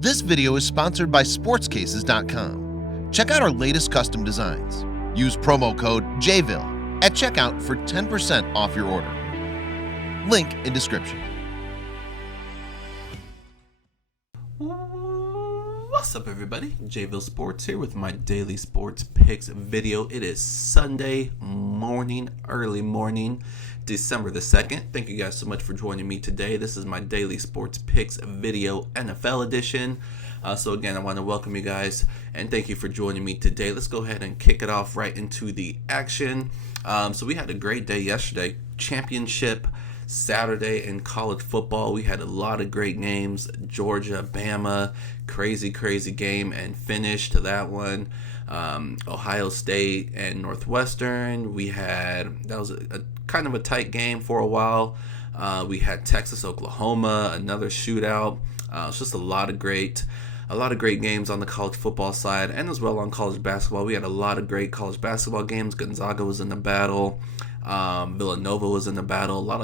This video is sponsored by sportscases.com. Check out our latest custom designs. Use promo code JVille at checkout for 10% off your order. Link in description. What's up, everybody? JVille Sports here with my daily sports picks video. It is Sunday morning, early morning, December the 2nd. Thank you guys so much for joining me today. This is my daily sports picks video, NFL edition. So again, I want to welcome you guys and thank you for joining me today. Let's go ahead and kick it off right into the action. So we had a great day yesterday. Championship Saturday in college football. We had a lot of great games. Georgia, Bama, crazy game and finish to that one. Ohio State and Northwestern. That was a kind of a tight game for a while. We had Texas, Oklahoma, another shootout. It's just a lot of great games on the college football side and as well on college basketball. We had a lot of great college basketball games. Gonzaga was in the battle. Villanova was in the battle. A lot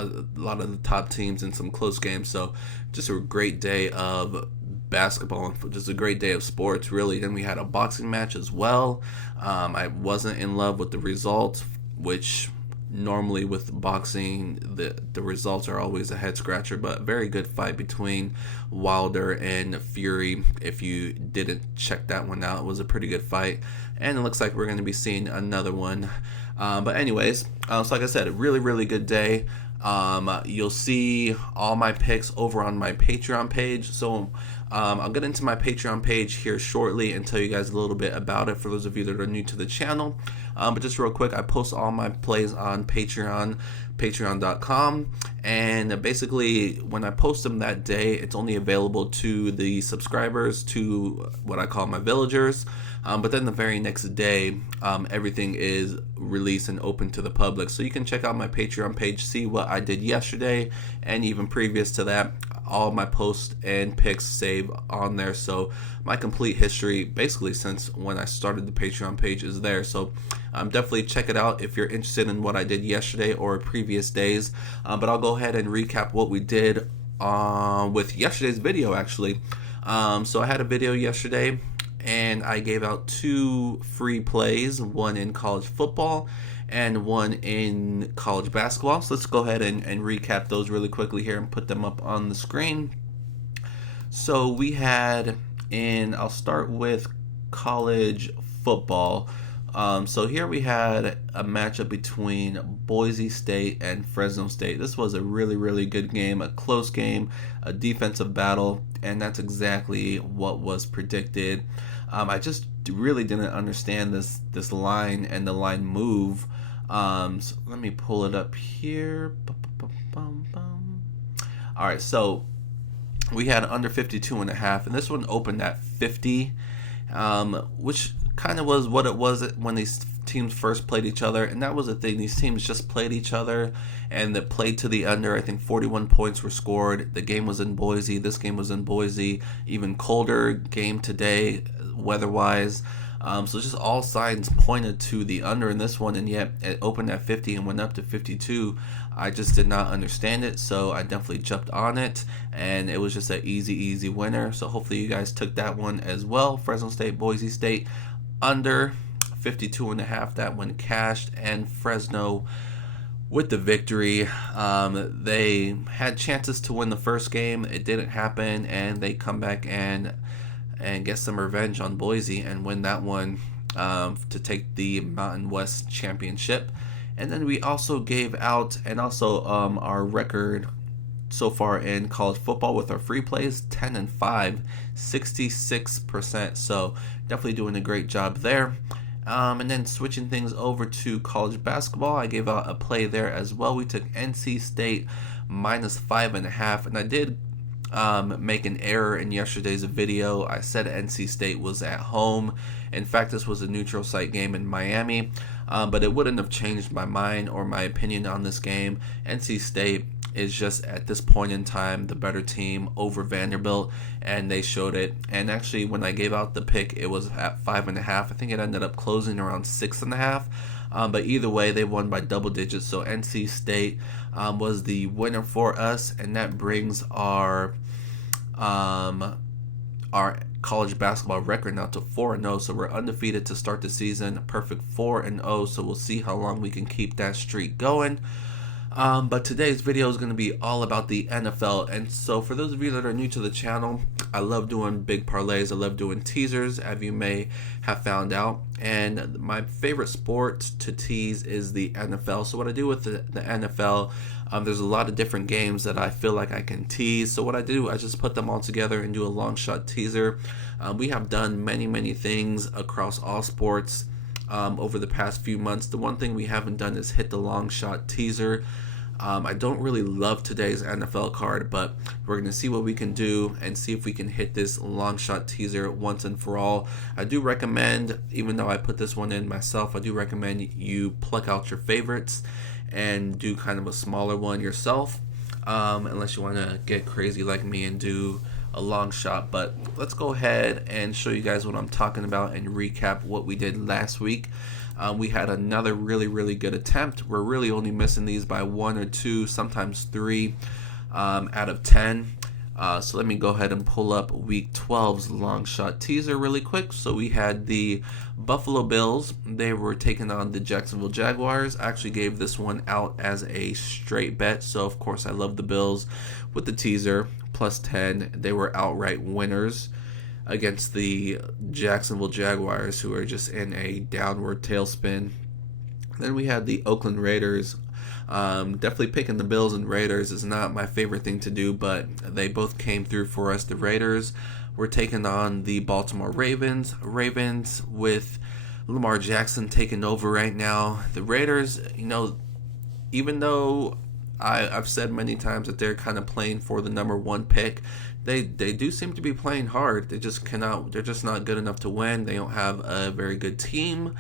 of the top teams in some close games. So just a great day of basketball, just a great day of sports, really. Then we had a boxing match as well. I wasn't in love with the result, which normally with boxing the results are always a head scratcher, but very good fight between Wilder and Fury. If you didn't check that one out, it was a pretty good fight, and it looks like we're going to be seeing another one. But anyways, so like I said, a really good day. You'll see all my picks over on my Patreon page. So I'll get into my Patreon page here shortly and tell you guys a little bit about it for those of you that are new to the channel. But just real quick, I post all my plays on Patreon, patreon.com, and basically when I post them that day, it's only available to the subscribers, to what I call my villagers. But then the very next day, everything is released and open to the public. So you can check out my Patreon page, see what I did yesterday, and even previous to that. All my posts and picks save on there. So my complete history, basically since when I started the Patreon page, is there. So definitely check it out if you're interested in what I did yesterday or previous days. But I'll go ahead and recap what we did with yesterday's video, actually. So I had a video yesterday, and I gave out 2 free plays, one in college football and one in college basketball. So let's go ahead and recap those really quickly here and put them up on the screen. So we had, I'll start with college football. So here we had a matchup between Boise State and Fresno State. This was a really good game, a close game, a defensive battle, and that's exactly what was predicted. I just really didn't understand this line and the line move. So let me pull it up here. All right, so we had under 52.5, and this one opened at 50, which kind of was what it was when these teams first played each other. And that was the thing, these teams just played each other and that played to the under. I think 41 points were scored. The game was in Boise. This game was in Boise. Even colder game today weather-wise. So just all signs pointed to the under in this one, and yet it opened at 50 and went up to 52. I just did not understand it, so I definitely jumped on it, and it was just an easy winner. So hopefully you guys took that one as well. Fresno State, Boise State, under 52.5. That one cashed, and Fresno with the victory. They had chances to win the first game. It didn't happen, and they come back and get some revenge on Boise and win that one to take the Mountain West Championship. And then we also gave out, and also our record so far in college football with our free plays, 10-5, 66%. So definitely doing a great job there. And then switching things over to college basketball, I gave out a play there as well. We took NC State -5.5, and I did make an error in yesterday's video. I said NC State was at home. In fact, this was a neutral site game in Miami, but it wouldn't have changed my mind or my opinion on this game. NC State is just at this point in time the better team over Vanderbilt, and they showed it. And actually, when I gave out the pick, it was at 5.5. I think it ended up closing around 6.5. But either way, they won by double digits. So NC State was the winner for us, and that brings our our college basketball record now to 4-0. So we're undefeated to start the season, a perfect 4-0. So we'll see how long we can keep that streak going. But today's video is going to be all about the NFL. And so for those of you that are new to the channel, I love doing big parlays. I love doing teasers, as you may have found out. And my favorite sport to tease is the NFL. So what I do with the NFL, there's a lot of different games that I feel like I can tease. So what I do, I just put them all together and do a long shot teaser. We have done many things across all sports over the past few months. The one thing we haven't done is hit the long shot teaser. I don't really love today's NFL card, but we're going to see what we can do and see if we can hit this long shot teaser once and for all. I do recommend, even though I put this one in myself, I do recommend you pluck out your favorites and do kind of a smaller one yourself, unless you want to get crazy like me and do a long shot. But let's go ahead and show you guys what I'm talking about and recap what we did last week. We had another really good attempt. We're really only missing these by 1 or 2, sometimes 3 out of 10. So let me go ahead and pull up week 12's long shot teaser really quick. So we had the Buffalo Bills. They were taking on the Jacksonville Jaguars. I actually gave this one out as a straight bet. So of course I love the Bills with the teaser plus 10. They were outright winners against the Jacksonville Jaguars, who are just in a downward tailspin. Then we had the Oakland Raiders. Definitely picking the Bills and Raiders is not my favorite thing to do, but they both came through for us. The Raiders were taking on the Baltimore Ravens. Ravens with Lamar Jackson taking over right now. The Raiders, even though I've said many times that they're kind of playing for the number 1 pick, they do seem to be playing hard. They're just not good enough to win. They don't have a very good team.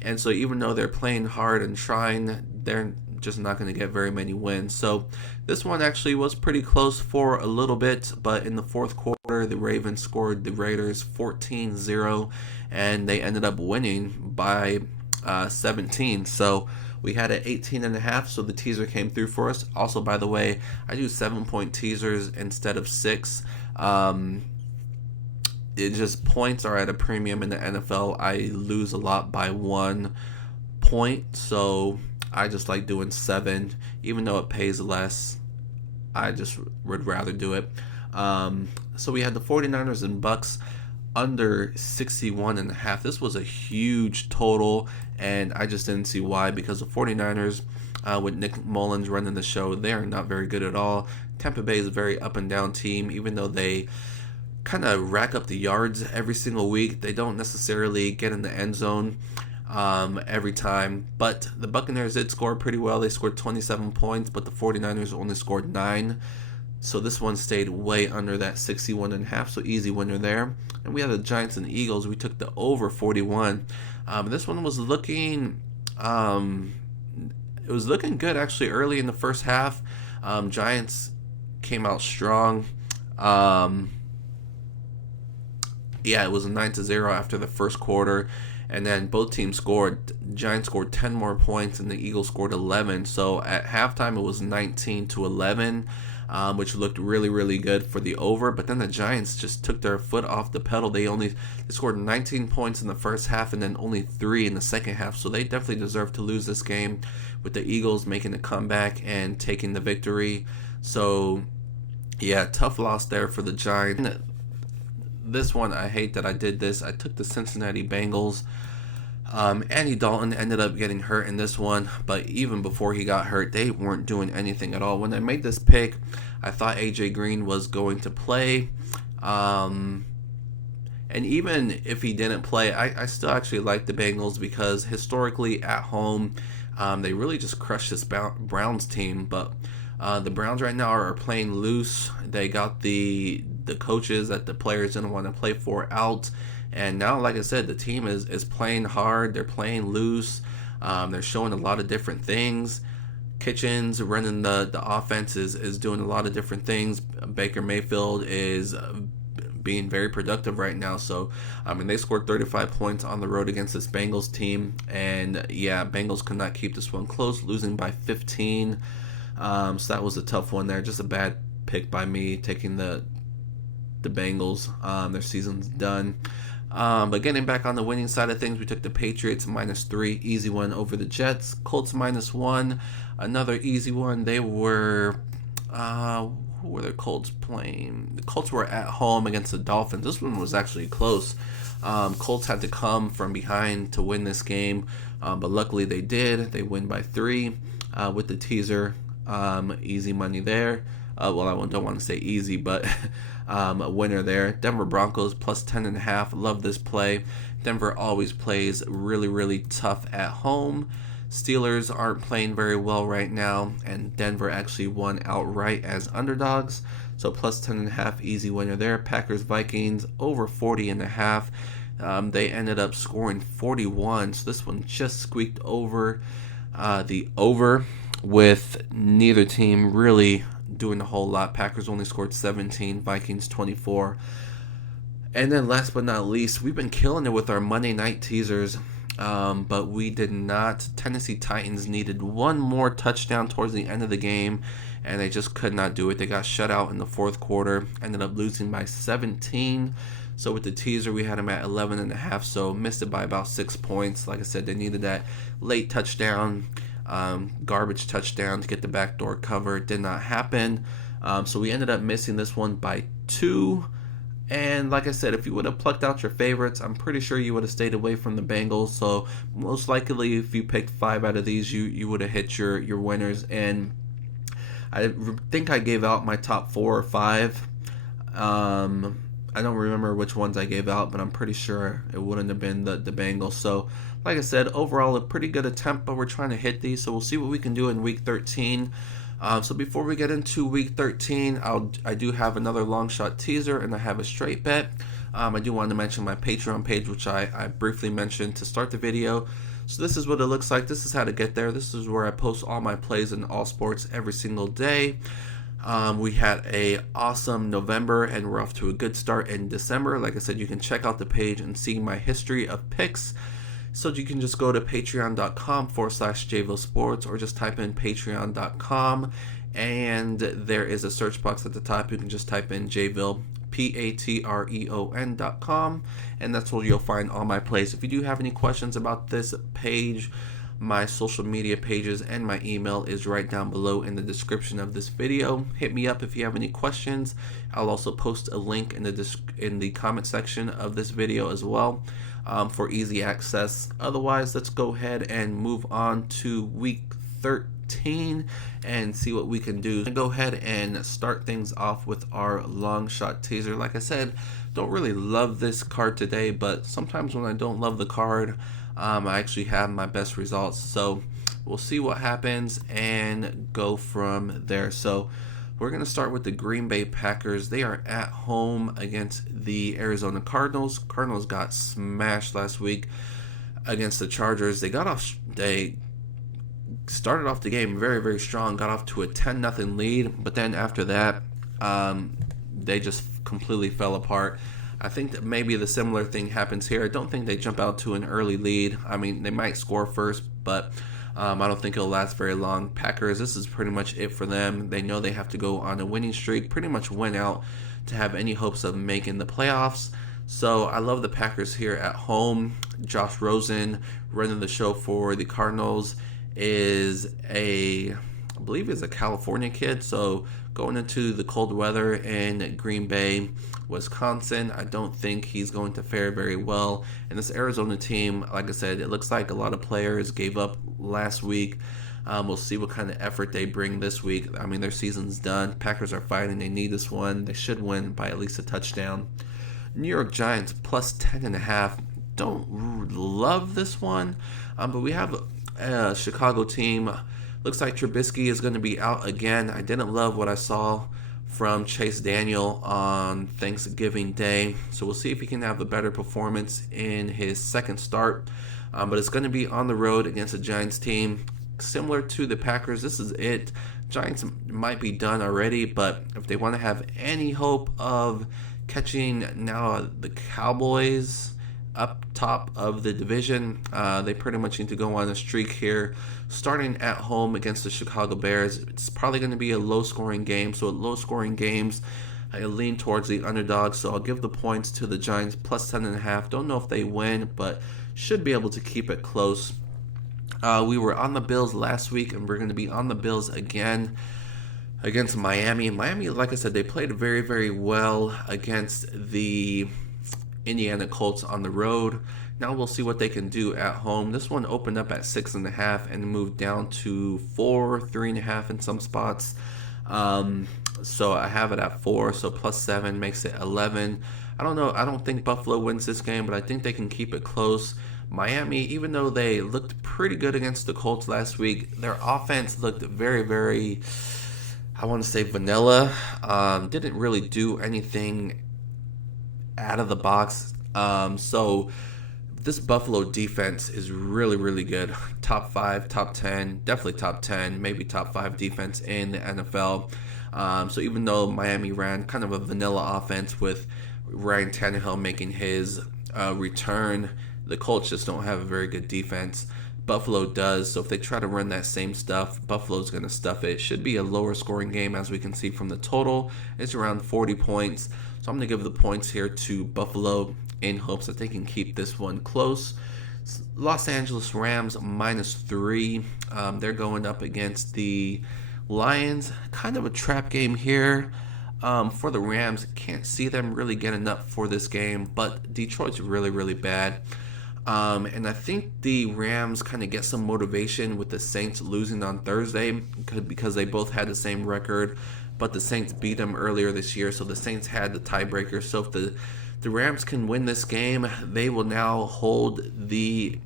And so even though they're playing hard and trying, they're just not going to get very many wins. So this one actually was pretty close for a little bit, but in the fourth quarter, the Ravens scored the Raiders 14-0, and they ended up winning by 17. So we had an 18.5, so the teaser came through for us. Also, by the way, I do 7-point teasers instead of 6. It just, points are at a premium in the NFL. I lose a lot by 1 point, so I just like doing 7, even though it pays less. I just would rather do it. So we had the 49ers and Bucks under 61.5. This was a huge total, and I just didn't see why, because the 49ers, with Nick Mullins running the show, they are not very good at all. Tampa Bay is a very up and down team. Even though they kind of rack up the yards every single week, they don't necessarily get in the end zone every time. But the Buccaneers did score pretty well. They scored 27 points, but the 49ers only scored 9. So this one stayed way under that 61.5, so easy winner there. And we had the Giants and Eagles. We took the over 41. This one was looking, it was looking good actually early in the first half. Giants came out strong. It was a 9-0 after the first quarter. And then both teams scored. Giants scored 10 more points, and the Eagles scored 11. So at halftime, it was 19-11, which looked really good for the over. But then the Giants just took their foot off the pedal. They scored 19 points in the first half, and then only 3 in the second half. So they definitely deserve to lose this game, with the Eagles making a comeback and taking the victory. So yeah, tough loss there for the Giants. This one, I hate that I did this. I took the Cincinnati Bengals. Andy Dalton ended up getting hurt in this one, but even before he got hurt, they weren't doing anything at all. When I made this pick, I thought AJ Green was going to play. And even if he didn't play, I still actually like the Bengals, because historically at home, they really just crushed this Browns team. But the Browns right now are playing loose. They got the coaches that the players didn't want to play for out, and now, like I said, the team is playing hard. They're playing loose. They're showing a lot of different things. Kitchens running the offense is doing a lot of different things. Baker Mayfield is being very productive right now. So they scored 35 points on the road against this Bengals team, and yeah, Bengals could not keep this one close, losing by 15. So that was a tough one there. Just a bad pick by me, taking the the Bengals. Their season's done. But getting back on the winning side of things, we took the Patriots -3, easy one over the Jets. Colts -1, another easy one. They were, who were the Colts playing? The Colts were at home against the Dolphins. This one was actually close. Colts had to come from behind to win this game, but luckily they did. They win by 3 with the teaser. Easy money there. Well, I don't want to say easy, but a winner there. Denver Broncos +10.5. Love this play. Denver always plays really, really tough at home. Steelers aren't playing very well right now, and Denver actually won outright as underdogs. So +10.5, easy winner there. Packers Vikings over 40.5. They ended up scoring 41, so this one just squeaked over the over, with neither team really doing a whole lot. Packers only scored 17, Vikings 24. And then last but not least, we've been killing it with our Monday night teasers, but we did not. Tennessee Titans needed one more touchdown towards the end of the game, and they just could not do it. They got shut out in the fourth quarter, ended up losing by 17. So with the teaser, we had them at 11.5, so missed it by about 6 points. Like I said, they needed that late touchdown, garbage touchdown to get the backdoor cover. Did not happen. So we ended up missing this one by 2. And like I said, if you would have plucked out your favorites, I'm pretty sure you would have stayed away from the Bengals. So most likely, if you picked 5 out of these, you would have hit your winners. And I think I gave out my top 4 or 5. I don't remember which ones I gave out, but I'm pretty sure it wouldn't have been the Bengals. So, like I said, overall a pretty good attempt, but we're trying to hit these. So we'll see what we can do in Week 13. So before we get into Week 13, I do have another long shot teaser, and I have a straight bet. I do want to mention my Patreon page, which I briefly mentioned to start the video. So this is what it looks like. This is how to get there. This is where I post all my plays in all sports every single day. We had a awesome November, and we're off to a good start in December. Like I said, you can check out the page and see my history of picks. So you can just go to patreon.com/JVille Sports, or just type in patreon.com, and there is a search box at the top. You can just type in JVille, patreon.com, and that's where you'll find all my plays. If you do have any questions about this page, my social media pages and my email is right down below in the description of this video. Hit me up if you have any questions. I'll also post a link in the comment section of this video as well, for easy access. Otherwise, let's go ahead and move on to Week 13 and see what we can do. Go ahead and start things off with our long shot teaser. Like I said, don't really love this card today, but sometimes when I don't love the card, I actually have my best results. So we'll see what happens and go from there. So we're going to start with the Green Bay Packers. They are at home against the Arizona Cardinals. Cardinals got smashed last week against the Chargers. They started off the game very, very strong, got off to a 10-0 lead, but then after that, they just completely fell apart. I think that maybe the similar thing happens here. I don't think they jump out to an early lead. I mean, they might score first, but I don't think it'll last very long. Packers, this is pretty much it for them. They know they have to go on a winning streak, pretty much win out to have any hopes of making the playoffs. So I love the Packers here at home. Josh Rosen running the show for the Cardinals I believe is a California kid. So going into the cold weather in Green Bay, Wisconsin, I don't think he's going to fare very well. And this Arizona team, like I said, it looks like a lot of players gave up last week. We'll see what kind of effort they bring this week. I mean, their season's done. Packers are fighting. They need this one. They should win by at least a touchdown. New York Giants +10.5. Don't love this one, but we have a Chicago team. Looks like Trubisky is going to be out again. I didn't love what I saw from Chase Daniel on Thanksgiving Day. So we'll see if he can have a better performance in his second start. But it's going to be on the road against a Giants team similar to the Packers. This is it. Giants might be done already, but if they want to have any hope of catching now the Cowboys up top of the division, they pretty much need to go on a streak here, starting at home against the Chicago Bears. It's probably going to be a low-scoring game, so at low-scoring games, I lean towards the underdog, so I'll give the points to the Giants plus 10.5. Don't know if they win, but should be able to keep it close. We were on the Bills last week, and we're going to be on the Bills again against Miami. Miami, like I said, they played very, very well against the Indiana Colts on the road. Now we'll see what they can do at home. This one opened up at 6.5 and moved down to 4, 3.5 in some spots. So I have it at 4, so plus 7 makes it 11. I don't know. I don't think Buffalo wins this game, but I think they can keep it close. Miami, even though they looked pretty good against the Colts last week, their offense looked very, very, I want to say vanilla. Didn't really do anything out of the box. So this Buffalo defense is really, really good. Top 5, top 10, definitely top 10, maybe top 5 defense in the NFL. So even though Miami ran kind of a vanilla offense with Ryan Tannehill making his return, the Colts just don't have a very good defense. Buffalo does, so if they try to run that same stuff, Buffalo's going to stuff it. Should be a lower scoring game, as we can see from the total. It's around 40 points. So I'm going to give the points here to Buffalo in hopes that they can keep this one close. Los Angeles Rams -3. They're going up against the Lions. Kind of a trap game here for the Rams. Can't see them really getting up for this game, but Detroit's really, really bad. And I think the Rams kind of get some motivation with the Saints losing on Thursday because they both had the same record, but the Saints beat them earlier this year, so the Saints had the tiebreaker. So if the Rams can win this game, they will now hold the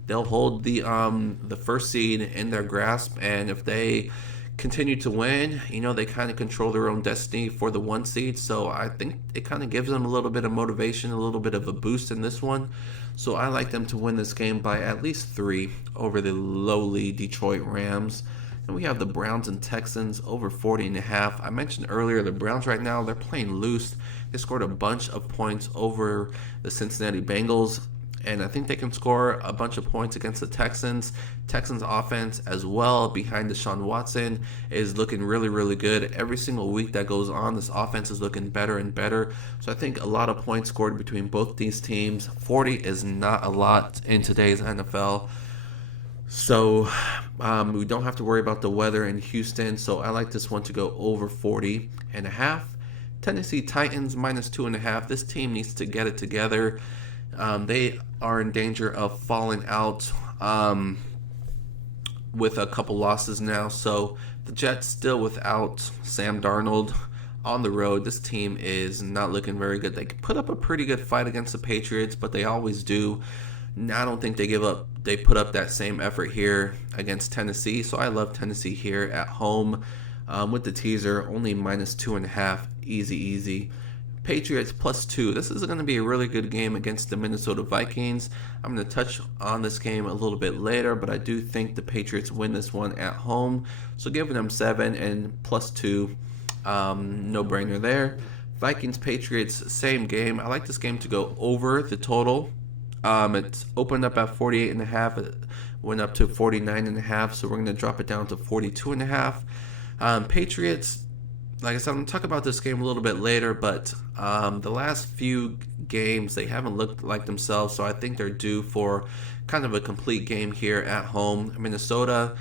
first seed in their grasp, and if they continue to win, they kind of control their own destiny for the 1 seed. So I think it kind of gives them a little bit of motivation, a little bit of a boost in this one. So I like them to win this game by at least 3 over the lowly Detroit Rams. And we have the Browns and Texans over 40.5. I mentioned earlier the Browns right now, they're playing loose. They scored a bunch of points over the Cincinnati Bengals, and I think they can score a bunch of points against the Texans. Texans offense as well, behind Deshaun Watson, is looking really, really good. Every single week that goes on, this offense is looking better and better. So I think a lot of points scored between both these teams. 40 is not a lot in today's NFL. So we don't have to worry about the weather in Houston. So I like this one to go over 40.5. Tennessee Titans -2.5. This team needs to get it together. They are in danger of falling out with a couple losses now. So the Jets still without Sam Darnold on the road. This team is not looking very good. They put up a pretty good fight against the Patriots, but they always do. I don't think they give up. They put up that same effort here against Tennessee. So I love Tennessee here at home with the teaser. Only -2.5. Easy. Patriots +2. This is going to be a really good game against the Minnesota Vikings. I'm going to touch on this game a little bit later, but I do think the Patriots win this one at home. So giving them 7 and +2. No brainer there. Vikings Patriots, same game. I like this game to go over the total. It's opened up at 48.5. It went up to 49.5. So we're going to drop it down to 42.5. Patriots, like I said, I'm going to talk about this game a little bit later, but the last few games, they haven't looked like themselves, so I think they're due for kind of a complete game here at home. Minnesota,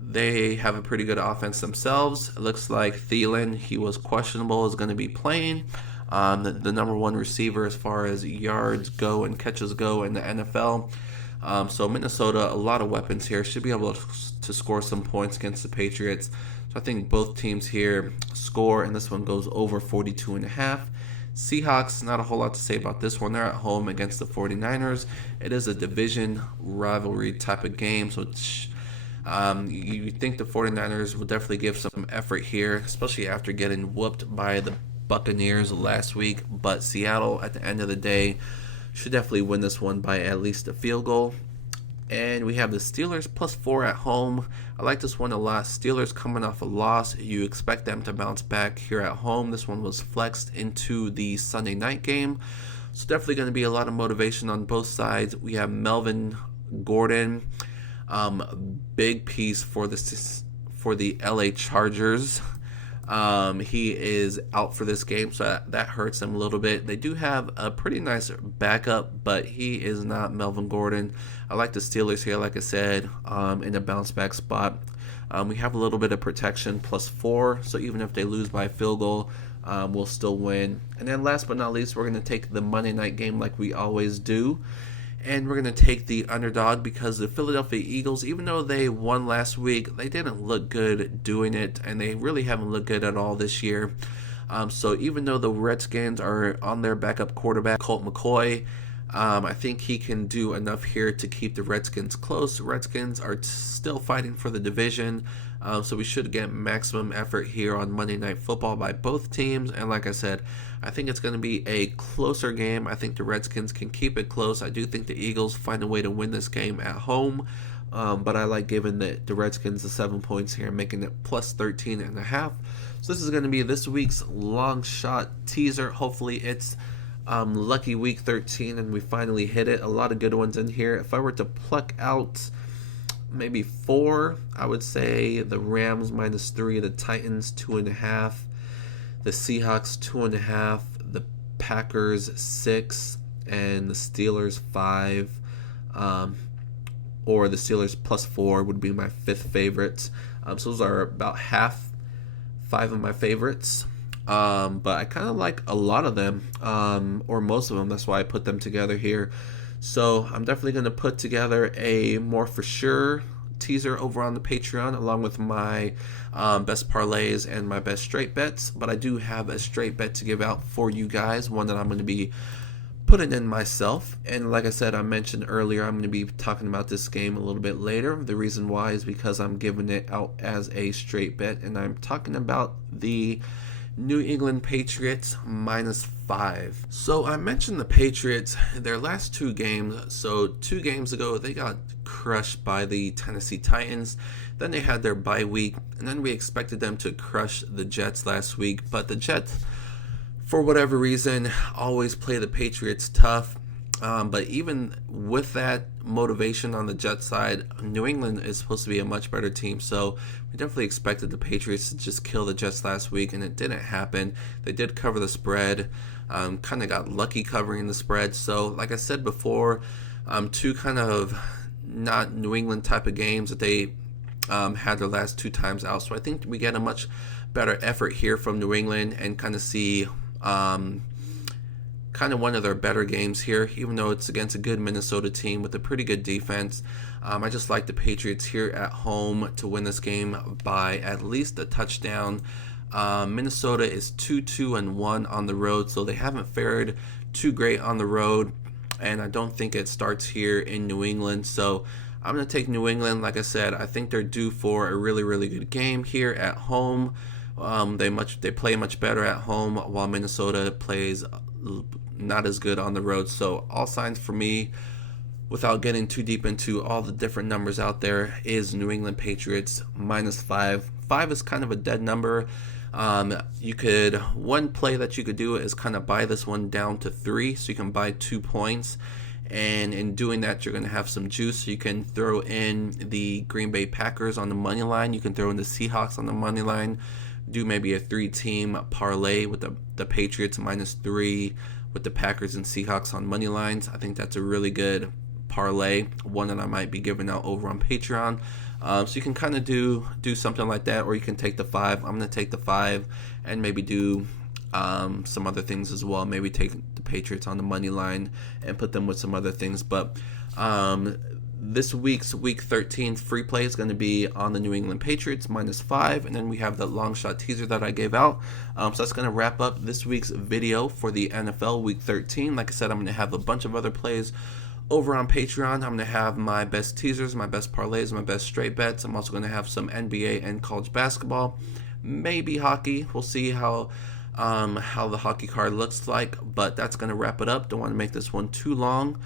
they have a pretty good offense themselves. It looks like Thielen, he was questionable, is going to be playing. The number 1 receiver as far as yards go and catches go in the NFL. So Minnesota, a lot of weapons here, should be able to score some points against the Patriots. So I think both teams here score, and this one goes over 42.5. Seahawks, not a whole lot to say about this one. They're at home against the 49ers. It is a division rivalry type of game, so you think the 49ers will definitely give some effort here, especially after getting whooped by the Buccaneers last week. But Seattle, at the end of the day, should definitely win this one by at least a field goal. And we have the Steelers +4 at home. I like this one a lot. Steelers coming off a loss. You expect them to bounce back here at home. This one was flexed into the Sunday night game. So definitely going to be a lot of motivation on both sides. We have Melvin Gordon. Big piece for the LA Chargers. He is out for this game, so that hurts him a little bit. They do have a pretty nice backup, but he is not Melvin Gordon. I like the Steelers here, like I said, in a bounce back spot. We have a little bit of protection, +4, so even if they lose by a field goal, we'll still win. And then last but not least, we're going to take the Monday night game like we always do. And we're going to take the underdog because the Philadelphia Eagles, even though they won last week, they didn't look good doing it, and they really haven't looked good at all this year. So even though the Redskins are on their backup quarterback, Colt McCoy, I think he can do enough here to keep the Redskins close. The Redskins are still fighting for the division, so we should get maximum effort here on Monday Night Football by both teams. And like I said, I think it's going to be a closer game. I think the Redskins can keep it close. I do think the Eagles find a way to win this game at home, but I like giving the Redskins the 7 points here, making it +13.5. So this is going to be this week's long shot teaser. Hopefully it's lucky week 13 and we finally hit it. A lot of good ones in here. If I were to pluck out maybe 4, I would say the Rams -3, the Titans 2.5, the Seahawks 2.5, the Packers 6, and the Steelers 5. Or the Steelers +4 would be my 5th favorite. So those are about 5 of my favorites. But I kind of like a lot of them, or most of them. That's why I put them together here. So I'm definitely going to put together a more for sure teaser over on the Patreon, along with my best parlays and my best straight bets. But I do have a straight bet to give out for you guys, one that I'm going to be putting in myself. And like I said, I mentioned earlier, I'm going to be talking about this game a little bit later. The reason why is because I'm giving it out as a straight bet, and I'm talking about the New England Patriots -5. So I mentioned the Patriots, their last 2 games. So 2 games ago, they got crushed by the Tennessee Titans. Then they had their bye week, and then we expected them to crush the Jets last week. But the Jets, for whatever reason, always play the Patriots tough. But even with that motivation on the Jets side, New England is supposed to be a much better team. So we definitely expected the Patriots to just kill the Jets last week, and it didn't happen. They did cover the spread, kind of got lucky covering the spread. So like I said before, 2 kind of not New England type of games that they had their last 2 times out. So I think we get a much better effort here from New England and kind of see kind of one of their better games here, even though it's against a good Minnesota team with a pretty good defense. I just like the Patriots here at home to win this game by at least a touchdown. Minnesota is 2-2-1 on the road, so they haven't fared too great on the road, and I don't think it starts here in New England. So I'm going to take New England. Like I said, I think they're due for a really, really good game here at home. They play much better at home, while Minnesota plays not as good on the road. So all signs for me, without getting too deep into all the different numbers out there, is New England Patriots -5. 5 is kind of a dead number. One play that you could do is kind of buy this one down to 3, so you can buy 2 points. And in doing that, you're going to have some juice. So you can throw in the Green Bay Packers on the money line. You can throw in the Seahawks on the money line. Do maybe a 3-team parlay with the Patriots -3 with the Packers and Seahawks on money lines. I think that's a really good parlay, one that I might be giving out over on Patreon. So you can kind of do something like that, or you can take the 5. I'm going to take the 5 and maybe do some other things as well. Maybe take the Patriots on the money line and put them with some other things. But this week's Week 13 free play is going to be on the New England Patriots -5, and then we have the long shot teaser that I gave out. So that's going to wrap up this week's video for the NFL Week 13. Like I said, I'm going to have a bunch of other plays over on Patreon. I'm going to have my best teasers, my best parlays, my best straight bets. I'm also going to have some NBA and college basketball, maybe hockey. We'll see how the hockey card looks like, but that's going to wrap it up. Don't want to make this one too long.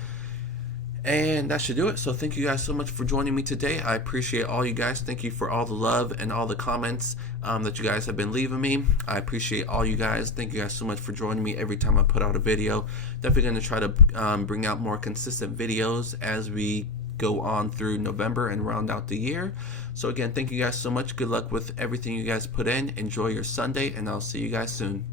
And that should do it. So thank you guys so much for joining me today. I appreciate all you guys. Thank you for all the love and all the comments that you guys have been leaving me. I appreciate all you guys. Thank you guys so much for joining me every time I put out a video. Definitely going to try to bring out more consistent videos as we go on through November and round out the year. So again, thank you guys so much. Good luck with everything you guys put in. Enjoy your Sunday, and I'll see you guys soon.